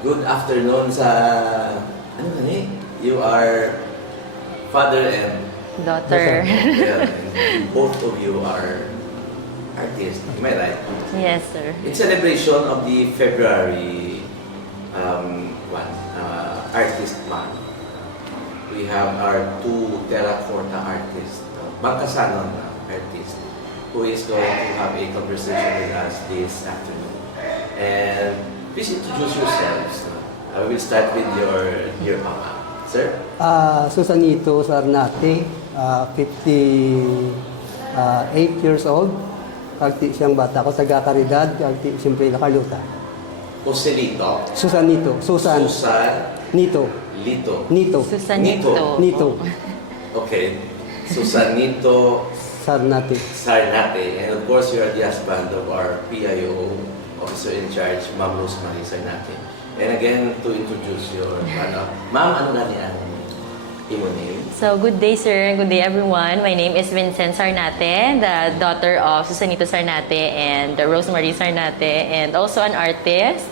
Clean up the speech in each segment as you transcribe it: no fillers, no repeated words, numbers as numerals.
Good afternoon sa... Ano ba ni? You are father and Daughter. yeah, and both of you are artists. Am I right? Yes, sir. In celebration of the February Artist Month, we have our two terracotta artists, Bangkasanon artist, who is going to have a conversation with us this afternoon. And please introduce yourselves. I will start with your mama. Sir? Susanito Sarnate, 58 years old. Kagti siyang bata ko, taga Caridad, kagti siyempre nakaluta. Joselito. Susanito, Susan. Susan. Nito. Lito. Nito. Susanito. Nito. Okay. Susanito Sarnate. Sarnate. And of course, you are the husband of our PIO officer in charge, Ma'am Rosemary Sarnate. And again, to introduce your Ma'am, ano na niya ang imo name? So, good day, sir. Good day, everyone. My name is Vincent Sarnate, the daughter of Susanito Sarnate and Rosemary Sarnate, and also an artist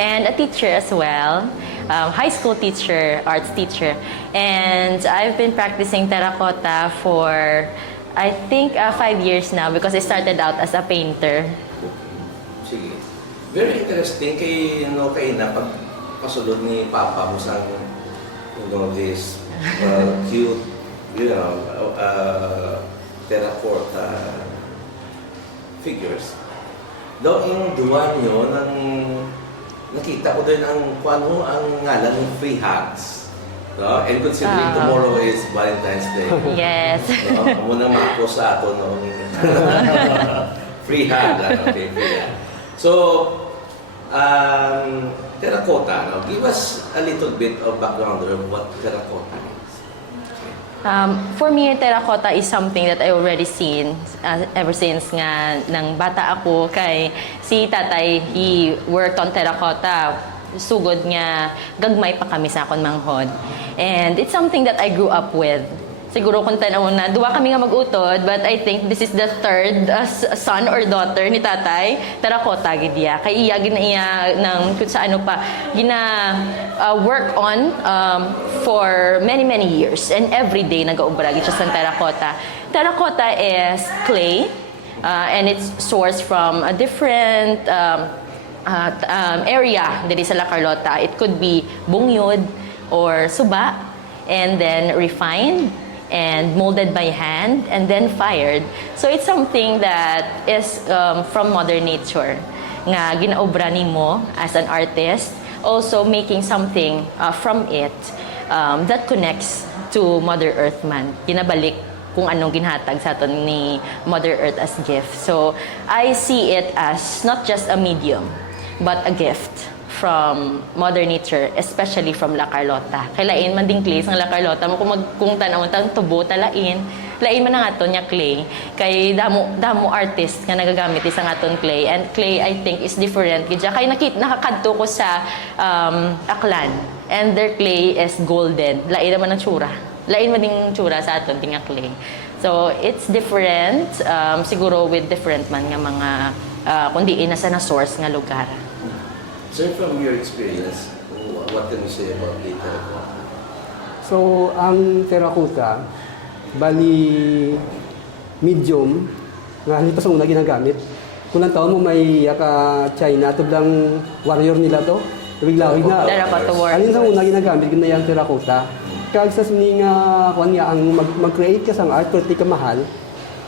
and a teacher as well. High school teacher, arts teacher. And I've been practicing terracotta for, I think, 5 years now because I started out as a painter. Sige. Very interesting kay na pagpasulod ni Papa mo sa this cute, terracotta figures. Daw yung duwan nyo ng nakita ko din ang ngalan ng free hugs. No? And considering tomorrow is Valentine's Day. Yes. No? Muna mako sa ato noong free hug. Okay, free hug. So, terracotta, no? Give us a little bit of background of what terracotta is. For me, terracotta is something that I already seen ever since nga nang bata ako kay si tatay, he worked on terracotta. Sugod nga gagmay pa kami sa akon manghod. And it's something that I grew up with. Siguro kung tanawon na, duwa kami nga mag-utod, but I think this is the third son or daughter ni tatay, terracotta gid iya. Kay iya ginaiya ng kung sa ano pa, work on for many years. And every day nag-aubra gid siya sa terracotta. Terracotta is clay, and it's sourced from a different area diri sa La Carlota. It could be bungyod or suba, and then refined and molded by hand and then fired. So it's something that is from Mother Nature nga ginaobra nimo as an artist, also making something from it that connects to Mother Earth man. Ginabalik kung anong ginhatag sa aton ni Mother Earth as gift. So I see it as not just a medium but a gift from Mother Nature, especially from La Carlota. Kay lain man ding clay sa La Carlota, kung tanawon tang tubo talain, lain man ang aton nya clay. Kay damo artist nga nagagamit isang aton clay, and clay I think is different gid. Kay nakakadto ko sa Aklan, and their clay is golden. Lain naman ang tsura. Lain man ding tsura sa aton tinga clay. So it's different, siguro with different man nga mga kundi nasa na source nga lugar. Sir, from your experience, what can you say about the terracotta? So, ang terracotta, bali medium, nga hindi pa sa una ginagamit. Kung ang taon mo may China, ito lang warrior nila to. Tawig na. Terracotta warrior. Alin sa una ginagamit, gina yung terracotta. Kag sa sining ang mag-create ka sa art, pero di ka mahal.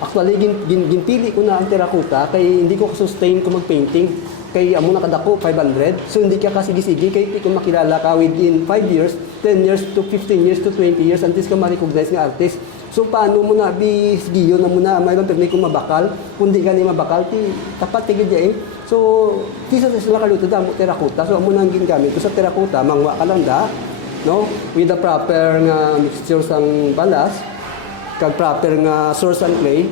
Actually, ginpili ko na ang terracotta, kay hindi ko sustain ko mag-painting. Kay amo nakadako 500, so hindi ka kasigi-sige kay hindi ko makilala ka within 5 years, 10 years to 15 years to 20 years until ka ma-recognize nga artist. So paano mo na sigiyo na muna mayroon permi kung mabakal, kundi ka ni mabakal ti tapat tigid eh. So kisa sa sila kaluto damo terracotta, so amo nang gingamit ko sa terracotta mangwa ka lang da, no, with the proper nga mixture sang balas kag proper nga source and clay,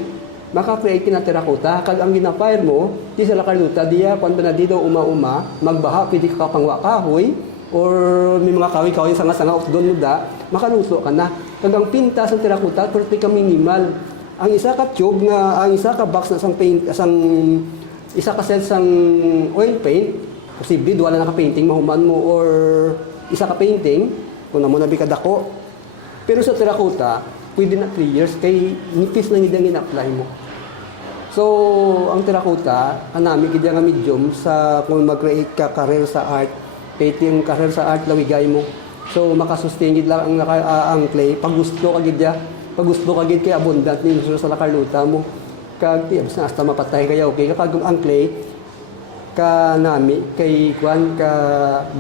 maka-create ka na terracotta. Kag ang gina-fire mo, di sa La Carlota, diya, kung ba na dito uma-uma, magbaha, pwede ka pangwa kahoy, or may mga kahoy-kahoy sanga-sanga of doon mo da, makaluto ka na. Kag ang pinta sa terracotta, pero ka minimal. Ang isa ka tube nga, ang isa ka box na sang paint, isa ka set sang oil paint, Posible, wala na ka-painting, mahuman mo, or isa ka-painting, kung na mo nabi kadako. Pero sa terracotta, pwede na 3 years, kay nipis na hindi ang in-apply mo. So, ang terracotta, anami kaya nga medium sa kung mag-create ka career sa art, painting career sa art, lawigay mo. So, makasustain gid lang ang clay, pag gusto ka gid pag gusto ka gid kay abundant ni sa lakarluta mo. Kag tiyabs na hasta mapatay kaya okay kapag ang clay ka nami kay kuan ka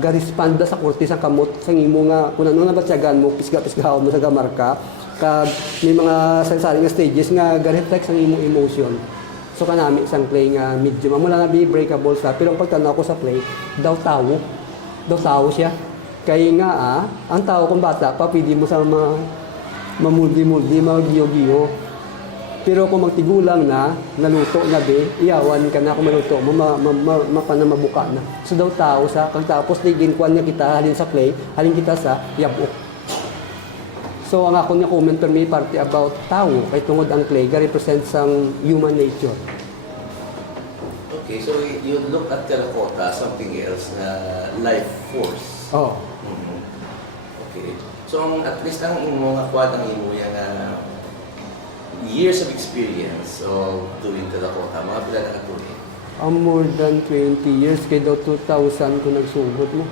garispanda sa korte sa kamot sa imo nga kun ano na batyagan mo pisga-pisgahon mo sa gamarka kag may mga sari nga stages nga ga-reflect sa imong emotion. So kanami sang clay nga medium amo lang na breakable sa pero ang pagtanaw ko sa clay daw tawo siya kay nga ang tao kung bata pa pwede mo sa mamuldi-muldi magiyo-giyo. Pero kung magtigulang na, naluto na iyawan ka na kung maluto mo, mabuka na. So daw tao sa, pagtapos ginkuan niya kita, halin sa clay, halin kita sa yabok. So ang ako niya comment per may party about tao, kay tungod ang clay, represents ang human nature. Okay, so you look at terracotta, something else na life force. Oh. Mhm. Okay. So at least ang imo nga kwat ang imo yang years of experience of doing terracotta, mga pila na katuloy? More than 20 years, kay daw 2000 ko nagsugod mo.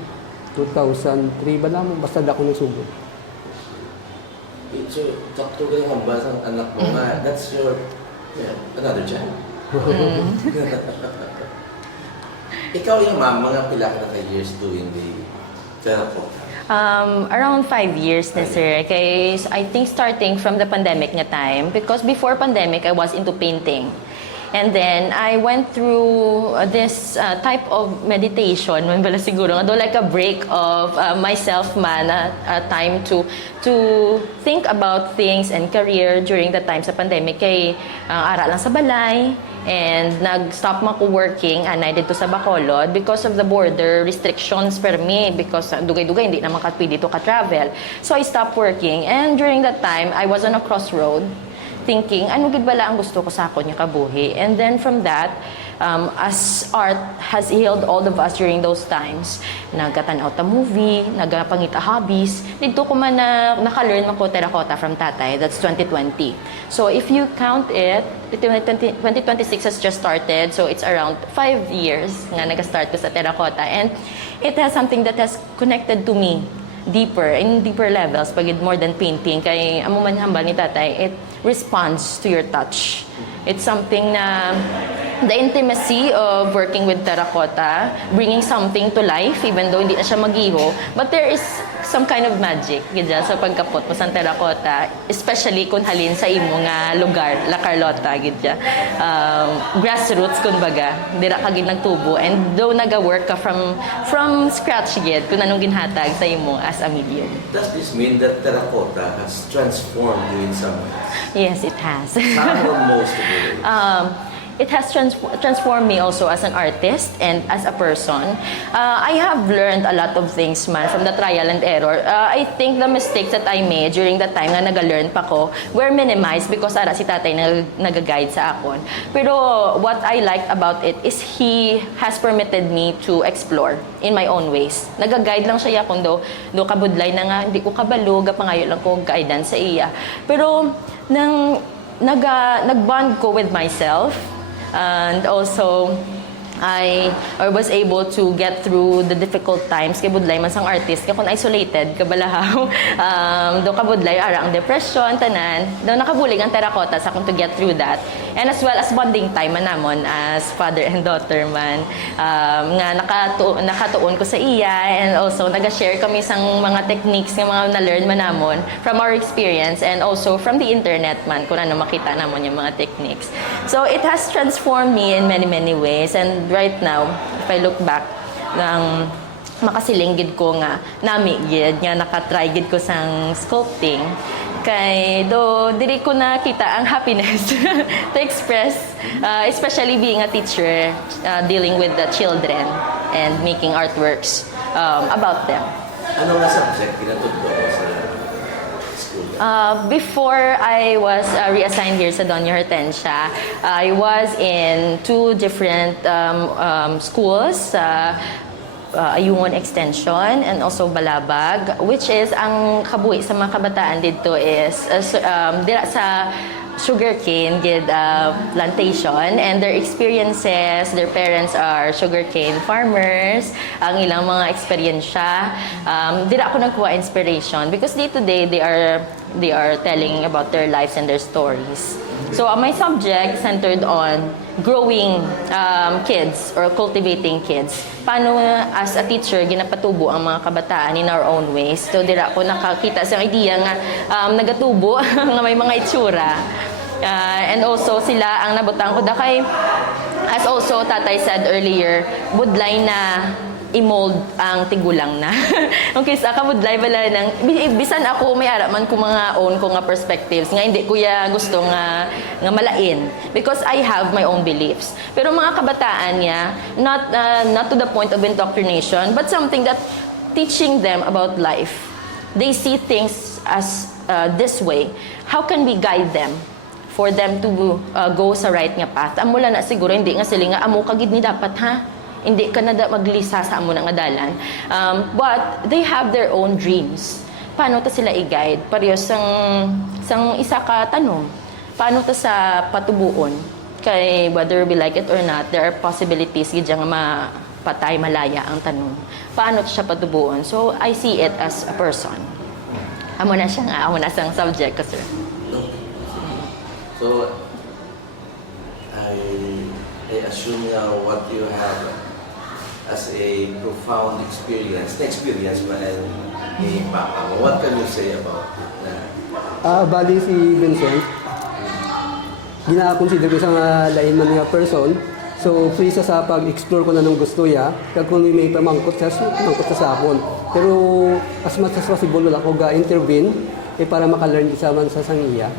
2003 ba naman, basta ako nagsugod. So, sakto ka yung hambas ang anak mo nga, that's your, another child. Ikaw yung ma'am, mga pila ka na years doing the terracotta? Around 5 years na sir. Kay I think starting from the pandemic nga time because before pandemic I was into painting. And then I went through this type of meditation man bala siguro nga do like a break of myself man a time to think about things and career during the time sa pandemic kay ara lang sa balay. And nag-stop man ko working anay dito sa Bacolod because of the border restrictions per me because dugay-dugay hindi naman pwede to ka-travel. So I stopped working and during that time I was on a crossroad thinking ano gid bala ang gusto ko sa akon nga kabuhi. And then from that as art has healed all of us during those times. Nagkatanaw ta movie, nagapangita hobbies. Dito ko man naka-learn man ko terracotta from tatay. That's 2020. So if you count it, 2026 has just started. So it's around 5 years nga nag-start ko sa terracotta. And it has something that has connected to me deeper, in deeper levels, pagid more than painting. Kay amo man hambal ni tatay, it responds to your touch. It's something na the intimacy of working with terracotta, bringing something to life, even though hindi na siya mag-iho, but there is some kind of magic gidya sa pagkapot mo sa terracotta, especially kung halin sa imo nga lugar, La Carlota gidya. Grassroots kumbaga, dira ka gid nagtubo and though naga-work ka from scratch gid kung anong ginhatag sa imo as a medium. Does this mean that terracotta has transformed you in some ways? Yes, it has. Some or most of it? It has transformed me also as an artist and as a person. I have learned a lot of things man from the trial and error. I think the mistakes that I made during that time na nag-learn pa ko were minimized because ara si tatay nag-guide sa akon. Pero what I liked about it is he has permitted me to explore in my own ways. Nag-guide lang siya kung do kabudlay na nga, hindi ko kabalo, gapangayo lang ko guidance sa iya. Pero nang nag-bond ko with myself, and also I was able to get through the difficult times kay budlay man sang artist kay kun isolated kabalahaw do kabudlay ara ang depression tanan do nakabulig ang terracotta sa kung to get through that and as well as bonding time man namon as father and daughter man nga nakatuon ko sa iya and also naga-share kami sang mga techniques nga mga na-learn man namon from our experience and also from the internet man kung ano makita namon yung mga techniques. So it has transformed me in many ways and right now, if I look back, makasiling gid ko nga nami gid nga nakatry gid ko sang sculpting kay do diri ko nakita ang happiness to express especially being a teacher dealing with the children and making artworks about them. Ano nga subject pinatudlo mo sa school? Before I was reassigned here sa Doña Hortensia, I was in 2 different schools. Ayungon Extension and also Balabag, which is ang kabuhi sa mga kabataan dito is dira sa sugarcane gid plantation, and their experiences, their parents are sugarcane farmers, ang ilang mga eksperyensya. Dira ako nagkuha inspiration because day to day they are telling about their lives and their stories. So my subject centered on growing kids or cultivating kids. Paano as a teacher ginapatubo ang mga kabataan in our own ways. So dira ako nakakita sa idea nga nagatubo nga may mga itsura. And also sila ang nabutang ko dakay, as also tatay said earlier, budlay na i-mold ang tigulang na. Okay, sa kamudlay bala nang bisan ako may ara man ko mga own ko nga perspectives nga hindi ko ya gusto nga malain because I have my own beliefs. Pero mga kabataan niya not to the point of indoctrination but something that teaching them about life. They see things as this way. How can we guide them for them to go sa right nga path? Amula na siguro hindi nga sila nga amo kagid ni dapat ha. Hindi ka na maglisa sa amo nga dalan. But they have their own dreams. Paano ta sila i-guide? Pareho sang isa ka tanong. Paano ta sa patubuon? Kay whether we like it or not, there are possibilities gid nga mapatay malaya ang tanong. Paano ta siya patubuon? So I see it as a person. Amo na siya nga, amo na sang subject ka, sir. So, I assume now what you have as a profound experience ba ni Papa mo? What can you say about it? Bali si Vincent, gina-consider ko isang lain man nga person. So, free siya sa pag-explore ko na nung gusto niya. Kaya kung may pamangkot siya, mangkot siya sa akon. Pero, as much as possible, wala ko ga-intervene para makalearn isa man sa sangiya.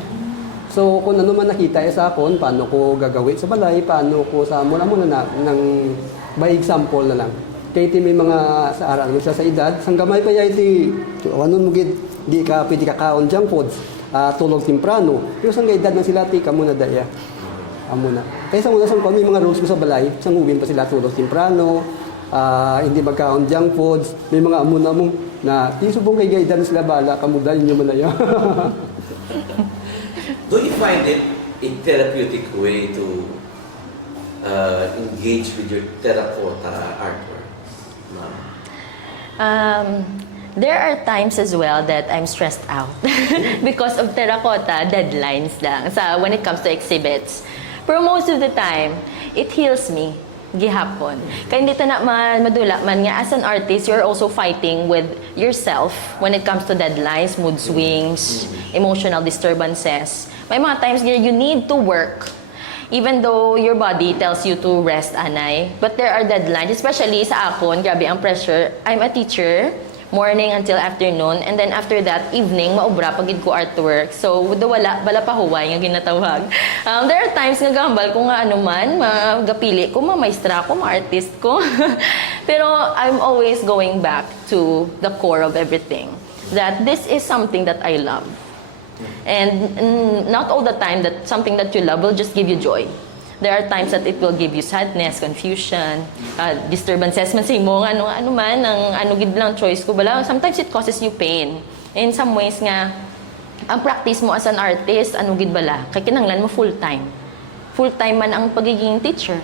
So, kung ano man nakita sa akon, paano ko gagawin sa balay, paano ko sa muna-muna ng by example na lang. Kaya iti may mga sa aral mo siya sa edad, sang gamay pa yan iti, ano mo gid, di ka pwede kakaon junk foods, tulog temprano. Pero sang edad na sila, tika muna daya. Muna. Kaya sa muna sang may mga rules ko sa balay, sang ubin pa sila tulog temprano, hindi magkaon junk foods, may mga amuna mong na, tisubong kay gaidan sila bala, kamudayin nyo man na yan. Do you find it a therapeutic way to engage with your terracotta artwork, ma'am? There are times as well that I'm stressed out because of terracotta deadlines lang when it comes to exhibits. Pero most of the time, it heals me gihapon. Kaya hindi ta na madula man nga as an artist, you're also fighting with yourself when it comes to deadlines, mood swings, emotional disturbances. May mga times you need to work even though your body tells you to rest, anay. But there are deadlines, especially sa akon, grabe ang pressure. I'm a teacher, morning until afternoon, and then after that, evening, maubra pagid ko artwork. So, bala pa huway nga ginatawag. There are times nga gambal ko nga ano man, magapili ko, maestra ko, ma-artist ko. Pero I'm always going back to the core of everything. That this is something that I love. And not all the time that something that you love will just give you joy. There are times that it will give you sadness, confusion, disturbances man sa imo, ano man, ang gid lang choice ko bala. Sometimes it causes you pain. In some ways nga, ang practice mo as an artist, ano gid bala, kay kinahanglan mo full-time. Full-time man ang pagiging teacher.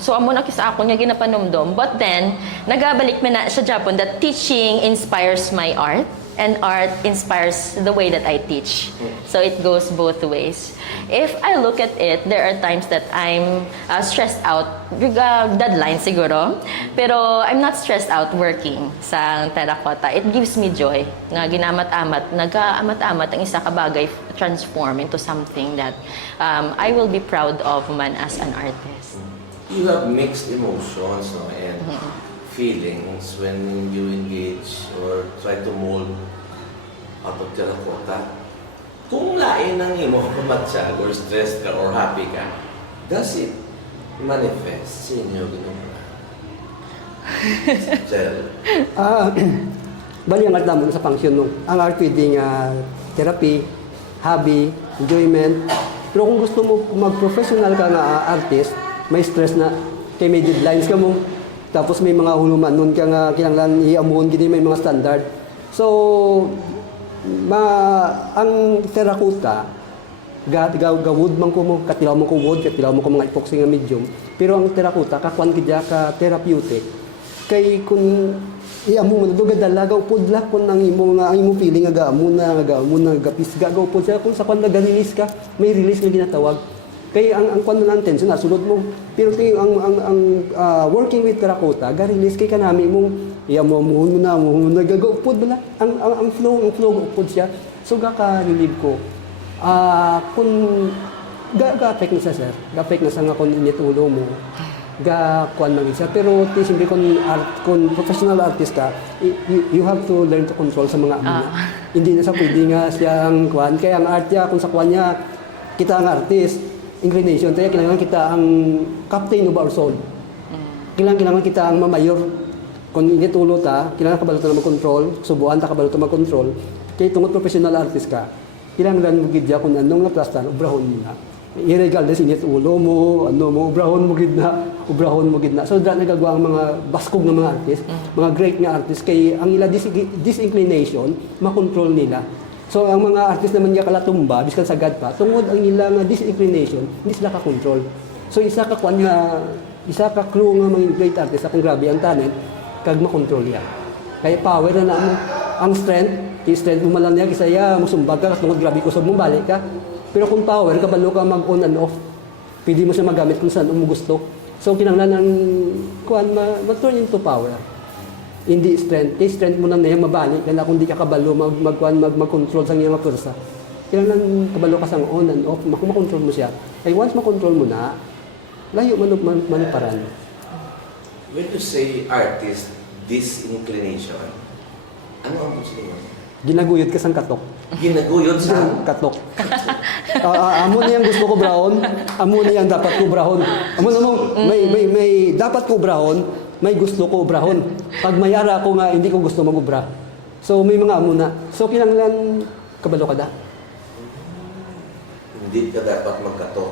So amo na kisa ako nga ginapanomdom. But then, nagabalik man na sa Japan that teaching inspires my art. And art inspires the way that I teach. So it goes both ways. If I look at it, there are times that I'm stressed out. Deadline siguro. Pero I'm not stressed out working sa terracotta. It gives me joy. Nga ginamat-amat, nag-aamat-amat ang isa ka bagay transform into something that I will be proud of man as an artist. You have mixed emotions, no? And feelings when you engage or try to mold out of terracotta. Kung lain ng imo kamatsyag or stressed ka or happy ka, does it manifest sa inyo ginagawa? Bali ang art naman sa function nung ang art pwedeng therapy, hobby, enjoyment. Pero kung gusto mo mag-professional ka na artist, may stress na, kay may deadlines ka mo, Tapos may mga huluman nun ka nga kinanglan iamuhon gini may mga standard. So ang terracotta wood man ko mo katilaw mo ko wood, katilaw mo ko mga epoxy nga medium. Pero ang terracotta kakuan kidya ka therapeutic. Kay kun iamo mo do gadala gaw pudla kun ang imo feeling nga gaamo na gapisga gaw pud siya kun sa kwan release ka, may release nga ginatawag. Kay ang kwan na tension sulod mo. Pero kay ang working with terracotta ga release kay kanami mong iamo mo nagagaw pud bala. Ang flow pud siya. So ga ka relieve ko. Kun ga-affect na siya, sir. Ga-affect na sa nga kung init ulo mo. Ga-kuan man siya. Pero siyempre kung professional artist ka, you have to learn to control sa mga amina. Hindi na sa pwede nga siyang kuan. Kaya ang art niya, kung sa kuan niya, kita ang artist, inclination. Kaya kailangan kita ang captain of our soul. Kailangan kita ang mamayor. Kung init ulo ta, kailangan kabalo ta na mag-control. Subuan ta kabalo ta mag-control. Kaya tungod professional artist ka, kailangan mo gidya kung anong naplastan, ubrahon mo na. Irregardless init ulo mo, ubrahon mo gidna. So dahil nagagawa ang mga baskog ng mga artist, mga great nga artist, kay ang ila disinclination, makontrol nila. So ang mga artist naman nga kalatumba, biskan sagad pa, tungod ang ila nga disinclination, hindi sila ka-control. So isa ka clue nga mga great artist, akong grabe ang talent, kag makontrol niya. Kaya power na mo, ang strength mo malang niya, kisaya, musumbag ka, tungod grabe kusog mo, balik ka. Pero kung power, kabalo ka mag-on and off. Pwede mo siya magamit kung saan mo gusto. So, kinanglan ng mag-turn into power. Hindi strength. Kaya strength mo na niya mabalik. Kaya kung di ka kabalo, mag-control sa iyong pursa. Kinanglan kabalo ka sa on and off. Makontrol mo siya. Kaya once makontrol mo na, layo manuparan. When you say artist, disinclination, ano ang gusto mo? Ginaguyod ka sang katok. Ginaguyod sa katok. Amo niyang gusto ko brown, amo niyang dapat ko brown. Amo na mo, may dapat ko brown, may gusto ko brown. Pag mayara ko nga hindi ko gusto magubra. So may mga amo na. So kinanglan kabalo ka da. Hindi ka dapat magkatok.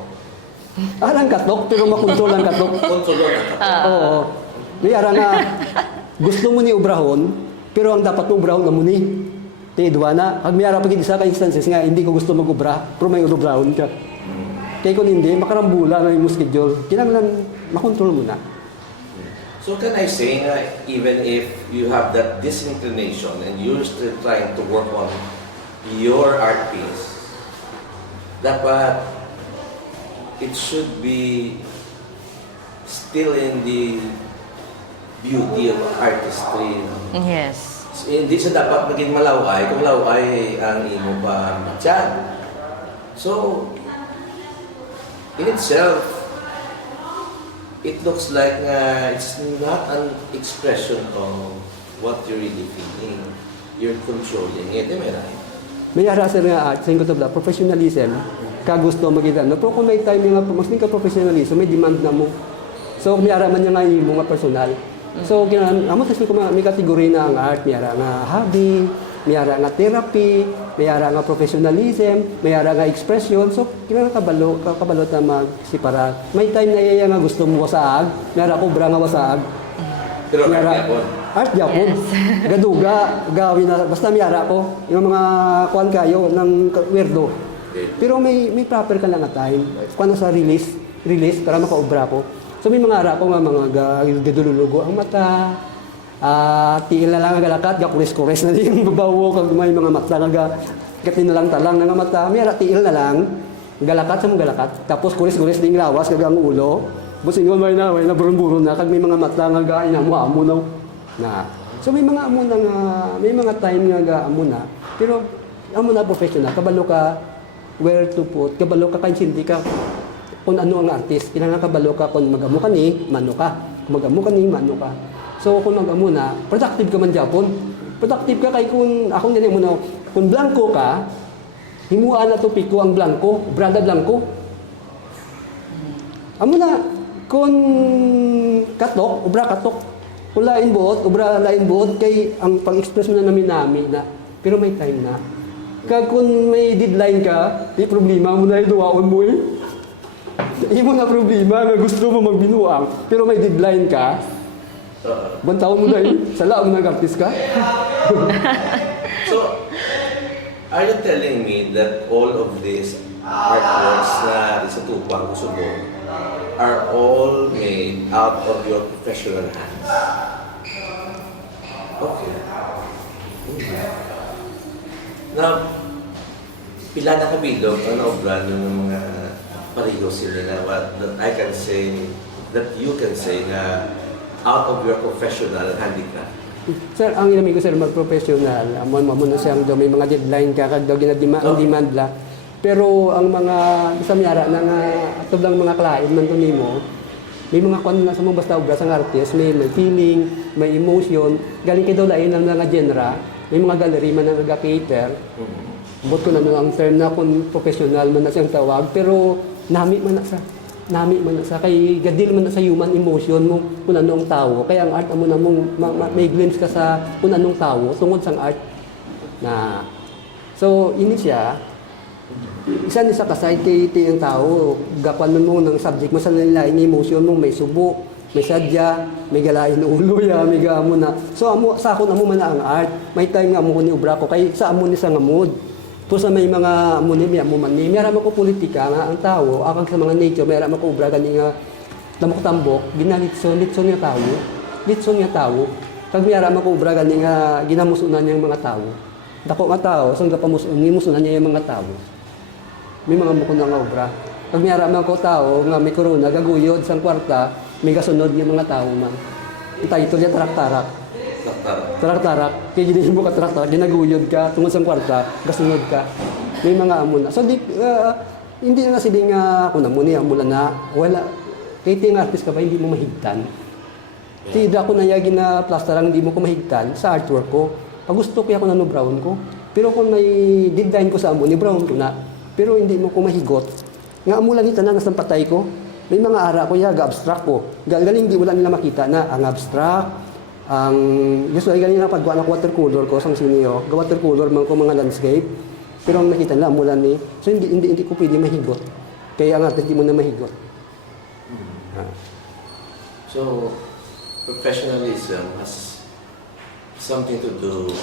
Ang katok pero makontrol ang katok. Kontrol ang katok. Oo. Mayara nga gusto mo ni ubrahon, pero ang dapat mo ubrahon amo ni. Tidwa na, pag mayara pag isa ka instances nga, hindi ko gusto mag-ubra, pero may ubrahon ka. Kaya kung hindi, makarambula na yung schedule. Kailangan makontrol mo na. So can I say na even if you have that disinclination and you're still trying to work on your art piece, dapat it should be still in the beauty of artistry. Yes. So, hindi siya dapat maging malaway kung laway ang imo pa matyan. So, in itself, it looks like it's not an expression of what you're really feeling. You're controlling it. Am I right? May arasan nga art, sa ko tabla, professionalism, kagusto magita. No? Pero kung may time nga, mas ka professionalism, may demand na mo. So, may araman niya nga yung mga personal. So, amo kasi ko may kategory na ang art, mayara nga hobby, mayara nga therapy, mayara nga professionalism, mayara nga expression. So, kinahanglan kabalo ta magsipara. May time na iya nga gusto mo wasaag, mayara ko bra nga wasaag. Pero art yapon. Gaduga, gawin na basta mayara ko yung mga kuan kayo ng weirdo. Pero may proper ka lang nga time. Kuan sa release para makaobra ko. So may mga ara ko nga mga gadululugo ang mata, tiil na lang ang galakat, gakuris-kuris na yung babawo, kag may mga mata nga gatin na lang talang nga mata, may ara tiil na lang, galakat sa mga galakat, tapos kuris-kuris ding lawas, kag ang ulo, busin ko may na burun-burun na, kag may mga mata nga gain na mo amo na. So may mga amo na nga, may mga time nga amo na, pero amo na professional, kabalo ka where to put, kabalo ka hindi ka kung ano ang artist, kailangan kabalo ka kung mag-amo ka ni, mano ka. Kung mag-amo ka ni, mano ka. So kung mag-amo na, productive ka man Japon. Productive ka kay kung, akong ganyan mo na, kung blanco ka, himuan na to piko ang blanco, brada blanco. Amo na, kung katok, ubra katok. Kung lain buot, ubra lain buot, kay ang pang-express mo na namin na. Pero may time na. Kag kung may deadline ka, di problema mo na iduwaon mo eh. Imo na problema nga gusto mo magbinuang, pero may deadline ka, Buwan taon mo na sala mo nag-artist ka? So, are you telling me that all of these artworks na sa Tupang Subo are all made out of your professional hands? Okay. Now, pila na kabilog ang naobra ng mga parigo sila na what that I can say, that you can say na out of your professional handicraft. Sir, ang inami ko sir mag-professional, amon na siyang daw may mga deadline ka kag daw ang demand la. Pero ang mga sa miyara na nga atog lang mga client man to nimo, may mga kwan na sa mga basta obra sang artist, may feeling, may emotion, galing kay daw lain ang mga genre, may mga gallery man ang nag-cater. Bot ko na ang term na kung professional man na siyang tawag, pero nami man na sa kay gadil man na sa human emotion mo kung ano ang tao. Kaya ang art mo na mong may glimpse ka sa kung anong tao tungod sang art na so ini siya isa ni sa kasay kay ang tao gapan mo ng subject mo sa nila emotion mo may subo may sadya may galain ng ulo ya may gaamo na so amo sa ako na mo man na ang art may time nga mo ni obra ko kay sa amo ni sa ngamod. Tapos sa may mga munimi, mumani, mayroon ako politika nga ang tao, akang sa mga nature, mayroon ako ubra gani nga tambok-tambok, litson niya tao. Litson niya tao. Kag mayroon ako ubra gani nga ginamusunan niya yung mga tao. Dako nga tao, sang gapamusunan, gimusunan niya yung mga tao. May mga buko na nga ubra. Kag mayroon ako tao nga may corona, gaguyod sang kwarta, may gasunod niya mga tao man. Itay ito niya tarak-tarak. Tarak-tarak, kaya ginahin mo ka tarak-tarak, ginaguyod ka, tungkol sa kwarta, gasunod ka. May mga amo na. So, hindi na siling kung amo niya, mula na, wala. Kahit yung artist ka ba, hindi mo mahigtan. Hindi ako na yagi na plasterang hindi mo ko mahigtan sa artwork ko. Pag gusto ko ako na brown ko. Pero kung may design ko sa amo, ni brown ko na. Pero hindi mo ko mahigot. Nga amo lang ito na, nasang patay ko. May mga ara ko, yaga, abstract ko. Galing, di wala nila makita na ang abstract, ang gusto ay ganina paggawa ng watercolor ko sang siniyo, watercolor man ko mga landscape. Pero ang nakita nila mula ni, so hindi ko pwede mahigot. Kaya nga hindi mo na mahigot. So professionalism has something to do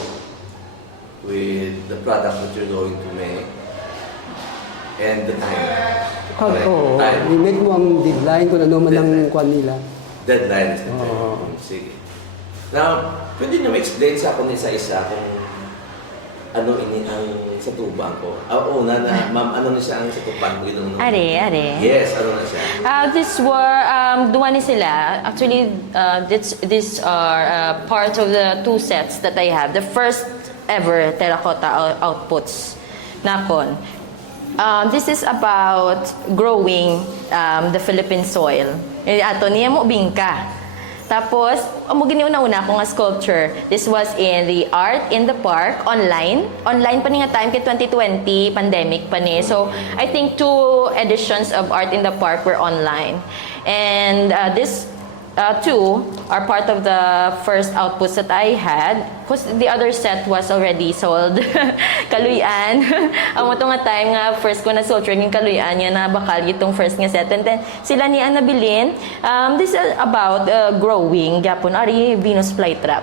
with the product that you're going to make and the time. Oo, i-make mo ang deadline kung ano man ang kwan nila. Deadline is the term. Sige. Now, pwede nyo ma-explain sa akin isa-isa kung ano ini ang sa tubang ko. Una na, ma'am, ano na siya ang sa tubang ko? Are. Yes, ano na siya? This were, duwa ni sila. Actually, these are part of the 2 sets that I have. The first ever terracotta outputs nakon. This is about growing the Philippine soil. Ato niya mo bingka. Tapos, mo giniuna-una akong sculpture. This was in the Art in the Park, online. Online pa ni nga time kay 2020, pandemic pa ni. So, I think 2 editions of Art in the Park were online. And this 2 are part of the first outputs that I had. Because the other set was already sold. Kaluyan. Ang mo nga time nga first ko na sold yung kaluyan niya na bakal itong first nga set. And then sila niya nabilin. This is about growing. Gapon ari Venus flytrap.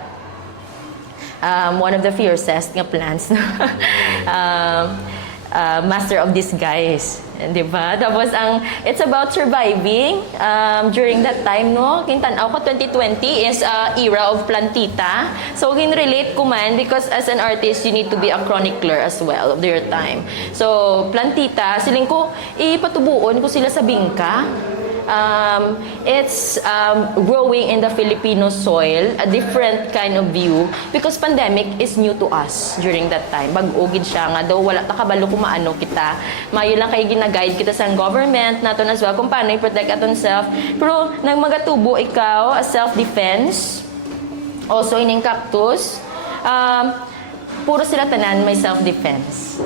One of the fiercest nga plants. Master of disguise. Di ba? Tapos it's about surviving during that time, no? Kintanaw ko 2020 is era of plantita. So, relate ko man because as an artist, you need to be a chronicler as well of your time. So, plantita, siling ko, ipatubuon ko sila sa bingka. It's growing in the Filipino soil, a different kind of view because pandemic is new to us during that time. Bag-ogid siya nga daw wala ta kabalo kung maano kita. Mayo lang kay gina-guide kita sa government naton as well kung paano i-protect aton self. Pero nang magatubo ikaw as self-defense, also ining cactus, puro sila tanan may self-defense.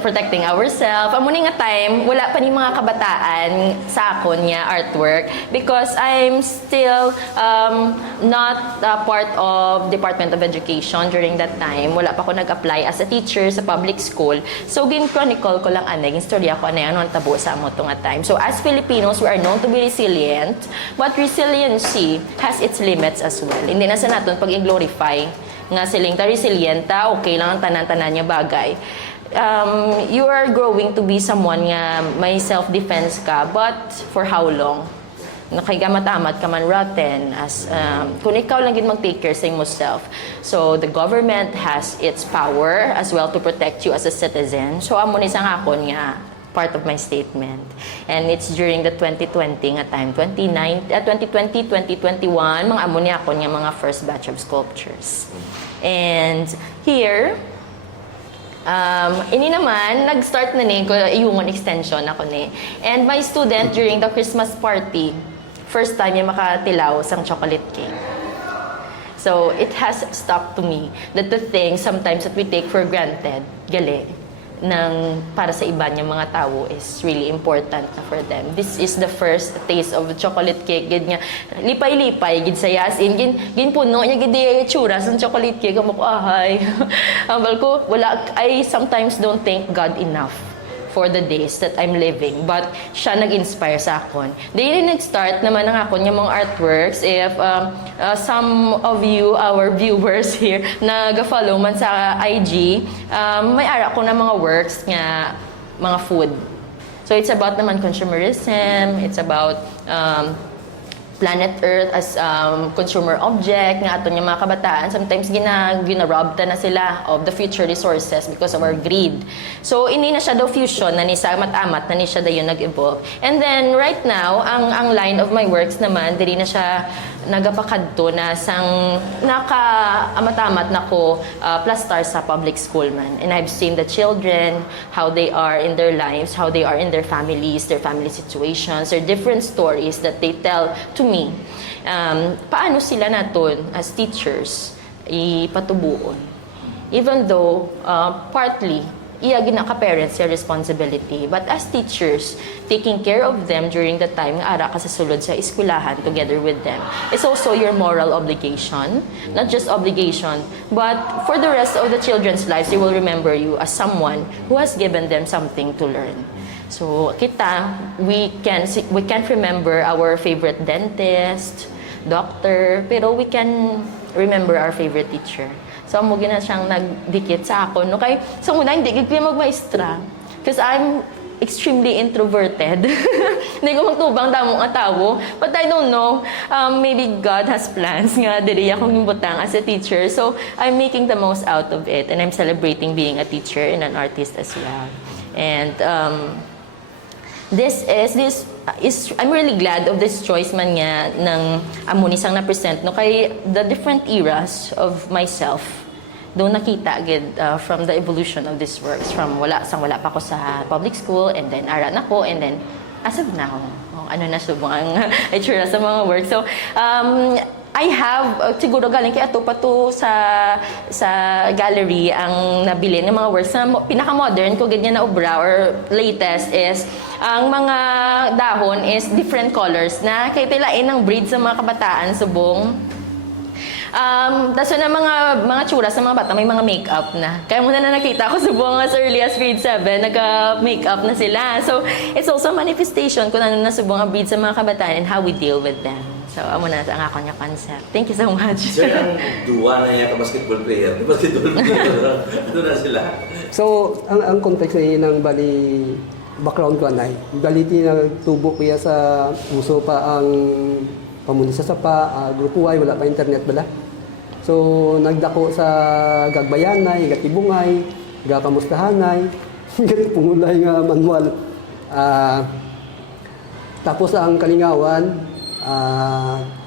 protecting ourselves. Amo ni nga time, wala pa ni mga kabataan sa akon nga artwork because I'm still not part of Department of Education during that time. Wala pa ako nag-apply as a teacher sa public school. So, gin-chronicle ko lang anay, gin-storya ko anay, ano ang tabo sa amo nga time. So, as Filipinos, we are known to be resilient, but resiliency has its limits as well. Hindi na sa natin pag i-glorify nga siling ta resilienta, okay lang ang tanan-tanan niya bagay. You are growing to be someone nga may self-defense ka, but for how long? Nakaigamat-amat ka man rotten as kung ikaw lang gid mag-take care sa yourself. So the government has its power as well to protect you as a citizen. So amo ni sang akon nga part of my statement. And it's during the 2020 nga time, 2020, 2021, mga amo ni ako nga mga first batch of sculptures. And here, ini naman, nag-start na ni, yung extension ako ni. And my student during the Christmas party, first time yung makatilaw sang chocolate cake. So, it has stuck to me that the things sometimes that we take for granted, gali, ng para sa iba niyang mga tao is really important na for them. This is the first taste of chocolate cake. Gid nga, lipay-lipay, gid saya. As in, gin puno niya, gid di tsura sa chocolate cake. Amo ko, ahay. Ambal ko, wala, I sometimes don't thank God enough for the days that I'm living. But siya nag-inspire sa akon. Daily nag-start naman ang akon yung mga artworks. If some of you, our viewers here, nag-follow man sa IG, may ara ko na mga works nga mga food. So it's about naman consumerism, it's about planet Earth as consumer object nga aton yung mga kabataan sometimes gina-rob ta na sila of the future resources because of our greed. So ini na siya daw fusion na ni sa mat-amat na ni siya dayon nag-evolve. And then right now ang line of my works naman diri na siya nagapakadto na sang naka-amat-amat na ko plus stars sa public school man. And I've seen the children, how they are in their lives, how they are in their families, their family situations, their different stories that they tell to me. Paano sila naton as teachers ipatubuon? Even though partly iya ginaka-parents your responsibility. But as teachers, taking care of them during the time nga ara ka sa sulod sa eskwelahan together with them, it's also your moral obligation. Not just obligation, but for the rest of the children's lives, they will remember you as someone who has given them something to learn. So, kita, we can't remember our favorite dentist, doctor, pero we can remember our favorite teacher. So, amo gina siyang nagdikit sa ako. No? Kaya, sa una, hindi ko magmaestra. Because I'm extremely introverted. Hindi ko magtubang damong atawo. But I don't know, maybe God has plans nga diri akong butang as a teacher. So, I'm making the most out of it. And I'm celebrating being a teacher and an artist as well. And I'm really glad of this choice man nga ng amunisang na-present no kay the different eras of myself. Doon nakita agad from the evolution of these works from wala pa ako sa public school and then ara na ko and then as of now ano na subong ang itsura sa mga works. So I have, siguro galing kay ato pa to sa gallery ang nabili ng mga works na pinaka-modern ko ganyan na obra or latest is ang mga dahon is different colors na kay tilain ng breed sa mga kabataan subong. Tapos na mga tsura sa mga bata, may mga makeup na. Kaya muna na nakita ko subong as early as grade 7, nagka-makeup na sila. So, it's also a manifestation kung ano na subong ang breed sa mga kabataan and how we deal with them. So, amo na ang ako niya concept. Thank you so much. Sir, ang duwa na niya basketball player. Basketball player. Ano na sila? So, ang context ng bali background ko anay. Galiti na tubo kuya sa uso pa ang pamuni sa sapa, grupo ay wala pa internet bala. So, nagdako sa gagbayanay, gatibungay, gakamustahanay, gatipungulay nga manual. Tapos ang kalingawan,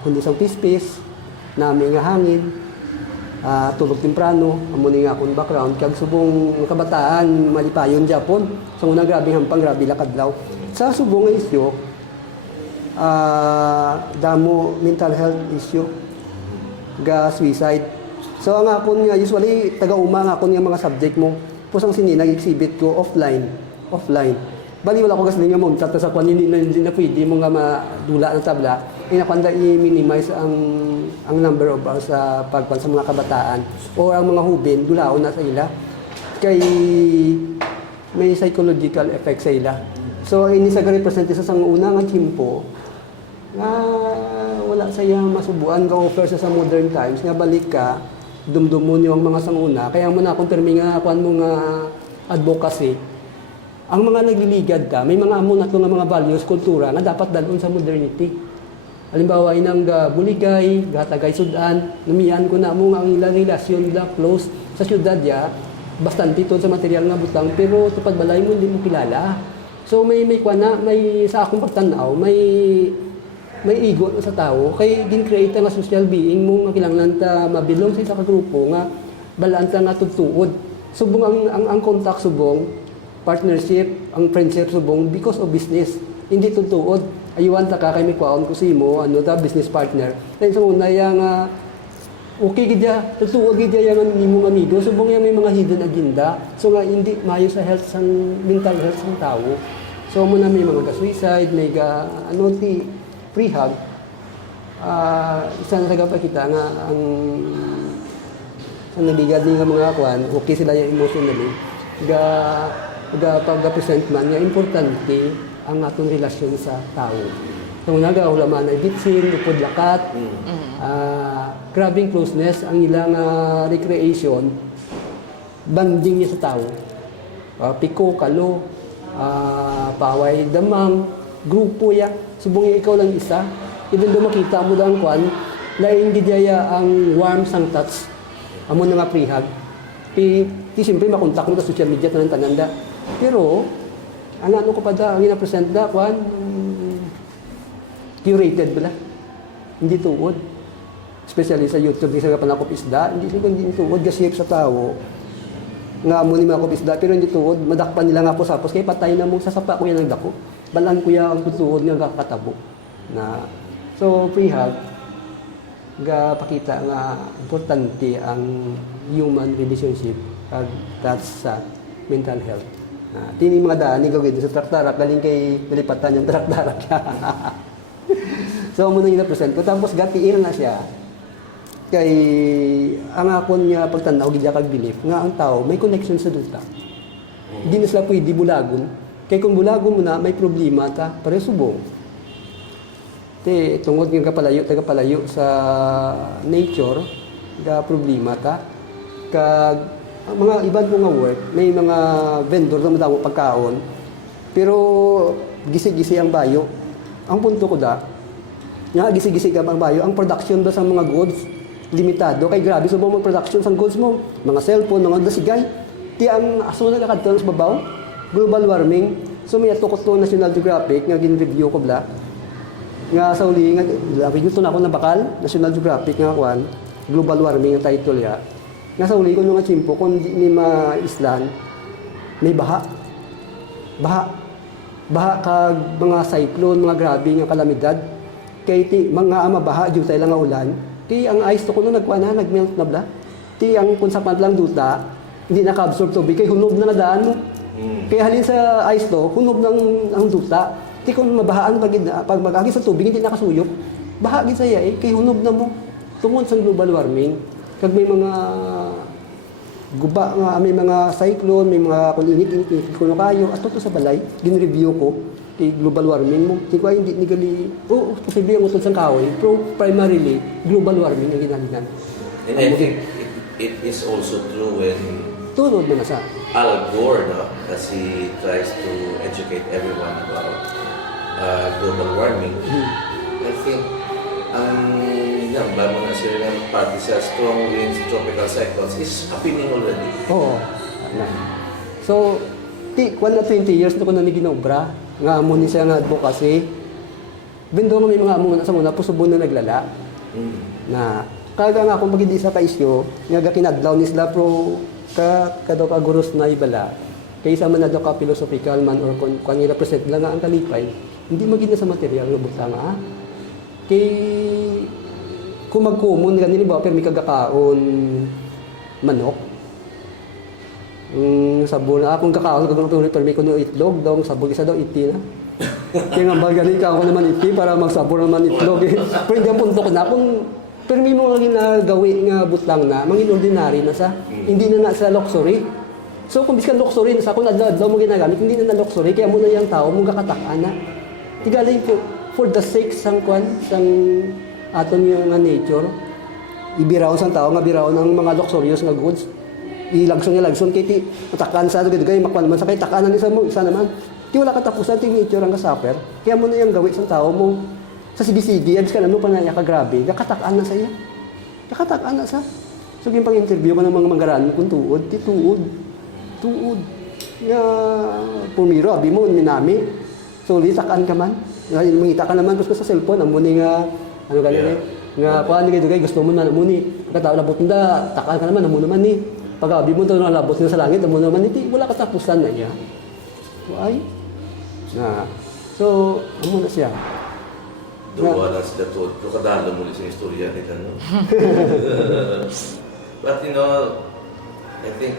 kundi sang pispis, namin nga hangin, tulog temprano, amuni nga akong background, kag subong kabataan, malipayon Japon, sa unang grabing hampang, grabe lakadlaw. Sa subong nga isyo, damo mental health issue, ga suicide. So ang akon nga, usually, taga-uma nga akon nga mga subject mo, Pusang sini nag-exhibit ko offline. Bali wala ko kasi nga mo tata sa kwan hindi na pwede mo nga madula ng tabla. Inapanda i-minimize ang number of hours sa pagkwan sa mga kabataan o ang mga hubin dulaon na sa ila. Kay may psychological effect sa ila. So ini sa represent sa sang una nga timpo nga wala saya masubuan nga offer sa modern times nga balik ka dumdumon yung mga sanguna kaya mo na akong termi nga kuan mo nga advocacy ang mga nagliligad ka may mga amo nato nga mga values kultura nga dapat dalon sa modernity halimbawa inang buligay gatagay sudan namian ko na mo nga ang ilang relasyon da close sa syudad ya bastante to sa material nga butang pero tupad balay mo hindi mo kilala so may kuan na may sa akong pagtanaw may ego na sa tao kay gin-create nga social being mo nga kinahanglan ta mabilong sa grupo nga balaan ta nga tugtuod subong ang contact subong partnership ang friendship subong because of business hindi tugtuod ayuan ta ka kay may kwaon ko simo ano ta business partner then sa una yang okay gidya tugtuod gidya yang nimo amigo subong yang may mga hidden agenda so nga hindi mayo sa health sang mental health sang tao so mo na may mga suicide may ano ti prehab, isa na sa kita nga ang nabigad nga mga kwan, okay sila yung emotionally, pag-present man, nga importante ang atong relasyon sa tao. So, hulaman ay bitsin, upod lakat, grabing closeness, ang ilang recreation, banding niya sa tao. Piko, kalo, paway, damang, grupo ya. Subong ikaw lang isa, even do makita mo ang kwan, lain gidaya ang warm sang touch. Amo na nga prehab. Ti siyempre makontak mo sa social media tanan tananda. Pero ang ano ko pa da, ang ina-present da kwan curated bala. Hindi tuod. Especially sa YouTube, sa panakop isda, hindi tuod gasip sa tao. Nga amo ni mga isda pero hindi tuod, madakpan nila nga po sapos kay patay na mo sa sapa ko yan ang dako. Balan ko ang tutuod nga kakatabo na so prehab ga pakita nga importante ang human relationship that's mental health na tini mga daan ni gawin sa traktarak galing kay nalipatan yung traktarak so mo nang ina-present ko tapos gatiir na siya kay ang akon nga pagtanaw gidya kag belief nga ang tao may connection sa duta di na sila pwede bulagon kay kung bulago mo na, may problema ta, pare subong. Tungod ng tagapalayo sa nature, ga problema ta. Kag mga iban ko nga work, may mga vendor na madamo pagkaon, pero gisi-gisi ang bayo. Ang punto ko da, nga gisi-gisi ang bayo, ang production da sa mga goods, limitado. Kay grabe subong mga production sa goods mo, mga cellphone, mga dasigay. Ti ang aso na kakadto sa babaw, global warming. So may atukot to National Geographic nga gin-review ko bla. Nga sa uli nga labi nito na ako na bakal National Geographic nga kwan global warming ang title ya. Nga sa uli ko nga chimpo kun di ni islan may baha. Baha kag mga cyclone, mga grabe nga kalamidad. Kay ti mga mabaha jud tay lang nga ulan. Ti ang ice to kuno nagkuan na nagmelt na bla. Ti ang kun sa lang duta hindi naka-absorb tubig kay hunog na nadaan mo. Kaya halin sa ice to, hunog ng ang duta. Di kung mabahaan pag mag-agi sa tubig, hindi nakasuyop. Bahagi sa iya kay hunog na mo. Tungod sa global warming. Kag may mga guba nga, may mga cyclone, may mga kuninit-init, kuno kayo, at to sa balay, gin-review ko, kay global warming mo. Di ko ay hindi nigali, posible ang utod sa kahoy, pero primarily, global warming ang ginalinan. And I think it is also true when tunod mo na sa Al Gore, no? As he tries to educate everyone about global warming. I think yung bago na sila ng party sa strong winds, tropical cyclones is happening already. Oo. So, kwan na 20 years na ko na ginobra, nga amo ni siya nga advocacy. Bendo nga may mga amo na sa muna, pusubon na naglala. Na, kaga nga kung magindi sa kaisyo, nga kinadlaw ni sila pro kado ka gurus na ibala kaysa man na ka philosophical man or kung represent lang nga ang kalipay hindi magina sa material nga butang kay kung magkumon ganili ba pero may kagakaon manok Sabon na akong kakaon kagulutuloy pero may kuno itlog daw sabon isa daw iti na. Kaya nga bagay ka ako naman iti para magsabon naman itlog eh. Pero hindi ang punto ko na kung pero may mga ginagawi nga butlang na mga ordinary na sa hindi na sa luxury. So kung biskan luxury na sa kung adlaw mo ginagamit hindi na luxury kaya mo na yung tao mo gakatak-an na. Tigalay for the sake sang kwan sang aton yung nature ibiraw sang tao nga biraw ng mga luxurious nga goods ilagson kiti matakan sa gagay makwan man sa kay takanan isa mo isa naman ti wala katapusan ti nature ang kasaper kaya mo na yung gawi sang tao mo sa sige-sige abis ka ano pa na ka grabe gakatakan na sa iya gakatakan na sa so yung pang-interview mo ng mga manggaran kung tuod tuod nga pumiro abi mo minami so litakan ka man mangita ka naman gusto sa cellphone amo ni nga ano ganyan nga kuan ni dugay gusto mo na amo ni pagkatao labot nda takan ka naman amo naman ni pag-abi mo to na labot na sa langit amo naman ni wala katapusan na niya so ay na so amo na siya Duwa lang sila to. Kadalo mo sa istorya nito, no? But you know, I think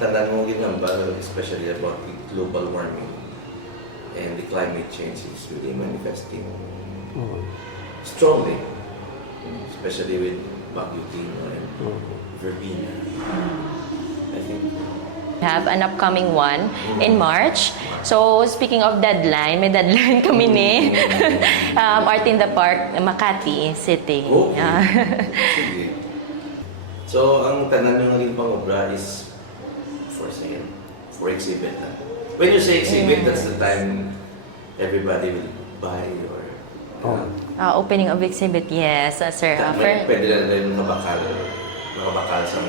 tandaan mo ginamba, especially about the global warming and the climate change is really manifesting strongly, especially with Baguio Tino and Verbena. I think Have an upcoming one in March. So, speaking of deadline, may deadline kami ni Art in the Park, Makati City. Okay. Yeah. Sige. So, ang tanan nyo naging pang-obra is for sale, for exhibit na. When you say exhibit, that's the time everybody will buy or... Opening of exhibit, yes, sir. Pwede na rin makabakal sa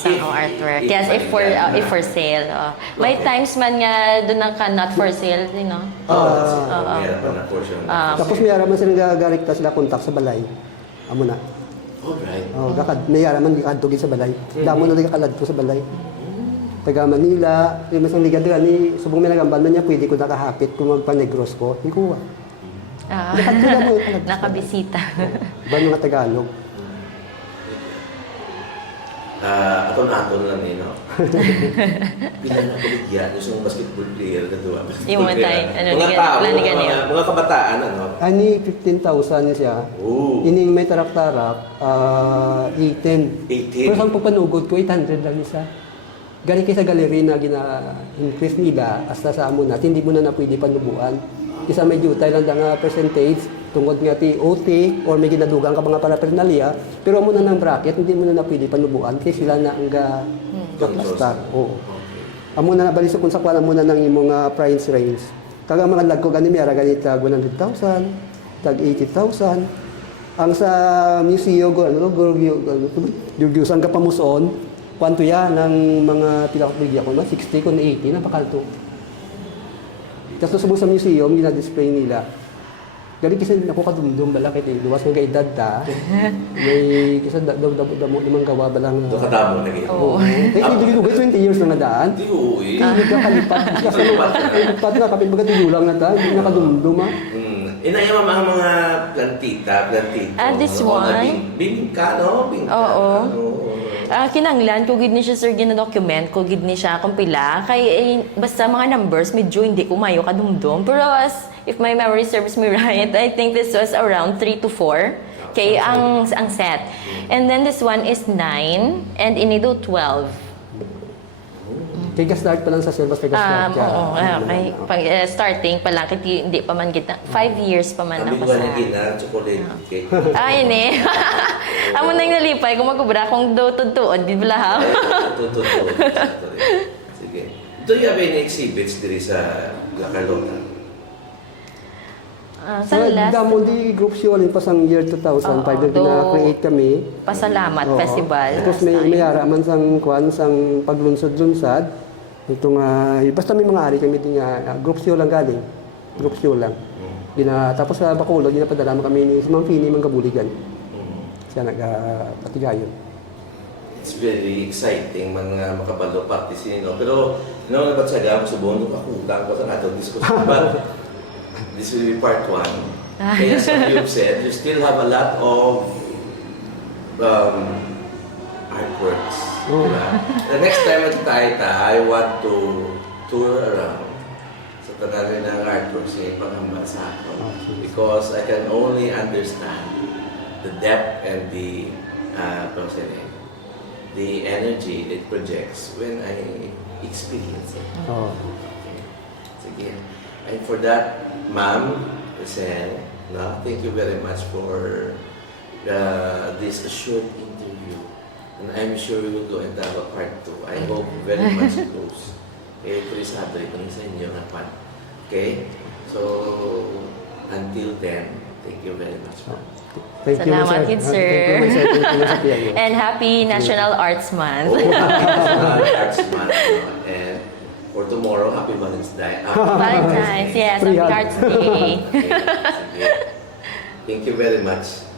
Sa artwork. Yes, if for sale. May times man nga doon ang not for sale, you know. Meron pa na portion. tapos may araman sila gagarik ta sila kontak sa balay amo na Alright. may araman gikadtugin sa balay damo na gikaladto sa balay taga Manila yung masang ligad ni subong may nagambal man niya pwede ko nakahapit kung magpa-negros ko hindi ko Nakabisita. ba mga Tagalog Aton-aton lang eh, no? Bilang na kuligyan, yung basketball player na doon. Yung mga tayo, Mga tao, mga kabataan, ano? ani 15,000 siya Oo. ining may tarak-tarak 18 18. pero sa pagpanugod ko 800 lang isa galing kay sa galeri na gina-increase nila hasta sa amo na hindi mo na pwede panubuan isa may jutay lang nga percentage tungkol nga ti OT or may ginadugang ka mga paraphernalia pero amo na ng bracket hindi mo na pwede panubuan kasi sila na ang gaplastar oo amo na nabali sa kung sa kwan amo na ng imong price range kaga mga lagko gani mera ganita 100,000 tag 80,000 ang sa museo go ano gyugyusan ka pamuson kwanto ya ng mga pilakot-bilya ko 60 kun 80 napakalto tapos subong sa museum gina-display nila gali kasi ako kadumdum bala kay luwas nga edad ta may kasi damo limang gawa balang Ito katamo na gito. Oo. hindi dugay 20 years na nadaan Hindi ko eh. hindi ka kalipat kasi kalipat na kapit baga tigulang na ta hindi na kadumdum Inayama mga plantita. This Ano, one? Bingka, no? Bingka. Oo. Ano, Kinanglan, kung gid ni siya sir gina-document, kung gid ni siya kung pila, kay basta mga numbers, medyo hindi ko mayo kadumdum. Pero if my memory serves me right, I think this was around 3 to 4. Kay ang set. And then this one is 9, and inido 12. kay start pa lang sa service kay start Oo, okay. Starting pa lang, kaya hindi pa man kita. 5 years pa man Kami ako ba sa... na chocolate cake? Ay, ne. Amo nang nalipay, kung magkubra, kung tuod, di ba ha? Totoo. Sige. Do you have any exhibits diri sa La Carlota? Sa last, damo di group show alin pa sang year 2005 na create kami. Pasalamat Oo. Festival. Tapos may araman sang kwan sang paglunsod-lunsad. Itong basta may mga ari kami din nga group show lang galing. Group show lang. Tapos sa Bacolod ginapadala mo kami ni si Mang Fini Manggabuligan. Siya nagpatigayon. It's very exciting mga makabalo parties no. Pero naba't sa gawang subon ako lang ko sa nato discussion but this will be part 1. Kaya as you've said, you still have a lot of artworks Oo. Diba? The next time at Taita, I want to tour around sa tanan ng artworks sa panghambal sa ako. Because I can only understand the depth and the the energy it projects when I experience it. Oo. Okay. Sige. And for that, Ma'am, Rosel, no, thank you very much for this short interview. And I'm sure we will go into a part 2. I hope very much it goes. Okay, tulisado ito sa inyo na pan. Okay? So, until then, thank you very much. Ma'am. Thank you, Salamat, good sir. Thank you, Thank you, sa PIO. And happy National Arts Month. Oh, happy Arts Month. No? And for tomorrow, happy Valentine's Day. Valentine's, yes, Free happy hug. Arts Day. Okay, sige. Thank you very much.